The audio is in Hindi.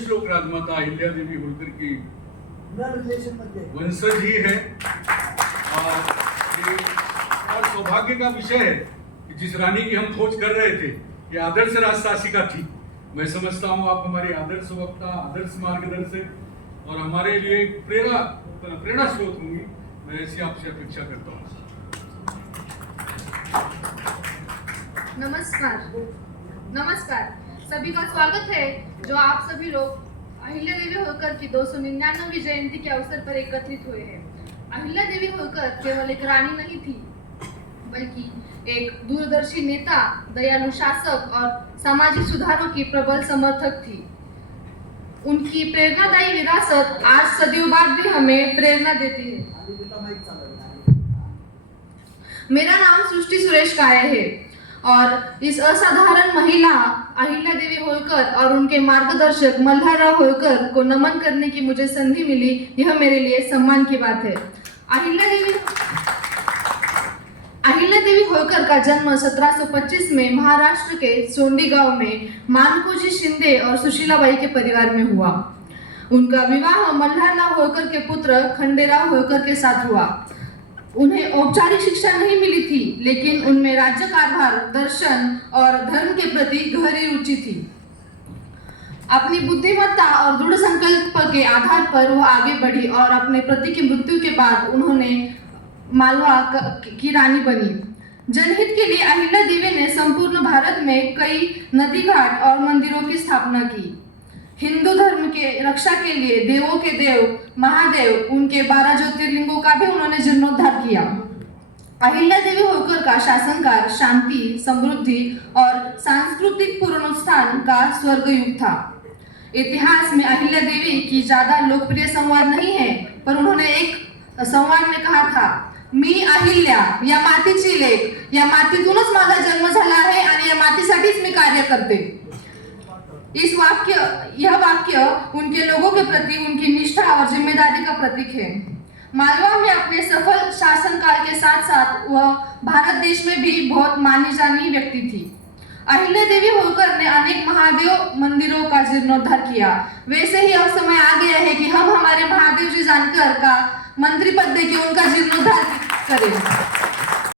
श्लोक राजमाता अहिल्या देवी होलकर की वंशज ही है और ये और सौभाग्य का विषय है कि जिस रानी की हम खोज कर रहे थे ये आदर्श राजशासिका थी। मैं समझता हूँ आप हमारे आदर्श वक्ता, आदर्श मार्गदर्शक और हमारे लिए प्रेरणा स्रोत होंगी। मैं ऐसी आपसे अपेक्षा करता हूँ। नमस्कार, सभी का स्वागत है जो आप सभी लोग अहिल्या देवी होलकर की 299वीं जयंती के अवसर पर एकत्रित हुए हैं। अहिल्या देवी होलकर केवल एक रानी नहीं थी, बल्कि एक दूरदर्शी नेता, दयालु शासक और सामाजिक सुधारों की प्रबल समर्थक थी। उनकी प्रेरणादायी विरासत आज सदियों बाद भी हमें प्रेरणा देती है। मेरा नाम सृष्टि सुरेश काळे है और इस असाधारण महिला अहिल्या देवी होलकर और उनके मार्गदर्शक मल्हारराव होलकर को नमन करने की मुझे संधि मिली, यह मेरे लिए सम्मान की बात है। अहिल्या देवी होलकर का जन्म 1725 में महाराष्ट्र के सोंडी गांव में मानकोजी शिंदे और सुशीलाबाई के परिवार में हुआ। उनका विवाह मल्हारराव होलकर के पुत्र खंडेराव होलकर के साथ हुआ। उन्हें औपचारिक शिक्षा नहीं मिली थी, लेकिन उनमें राज्य कारभार, दर्शन और धर्म के प्रति गहरी रुचि थी। अपनी बुद्धिमत्ता और दृढ़ संकल्प के आधार पर वह आगे बढ़ी और अपने पति की मृत्यु के बाद उन्होंने मालवा की रानी बनी। जनहित के लिए अहिल्या देवी ने संपूर्ण भारत में कई नदी घाट और मंदिरों की स्थापना की। हिंदू धर्म के रक्षा के लिए देवों के देव महादेव, उनके 12 ज्योतिर्लिंगों का भी उन्होंने जीर्णोद्धार किया। अहिल्या देवी होलकर का शासनकाल शांति, समृद्धि और सांस्कृतिक पुनरुत्थान का स्वर्ग युग था। इतिहास में अहिल्या देवी की ज्यादा लोकप्रिय संवाद नहीं है, पर उन्होंने एक संवाद में कहा था, मी अहिल्या या मातीची लेक, या मातीतूनच माझा जन्म झाला आहे आणि या मातीसाठीच मी कार्य करते। यह वाक्य उनके लोगों के प्रति उनकी निष्ठा और जिम्मेदारी का प्रतीक है। मालवा में अपने सफल शासनकाल के साथ साथ वह भारत देश में भी बहुत मानी जानी व्यक्ति थी। अहिल्या देवी होलकर ने अनेक महादेव मंदिरों का जीर्णोद्धार किया। वैसे ही अब समय आ गया है कि हम हमारे महादेव जी जानकर का मंत्री पद देके उनका जीर्णोद्धार करें।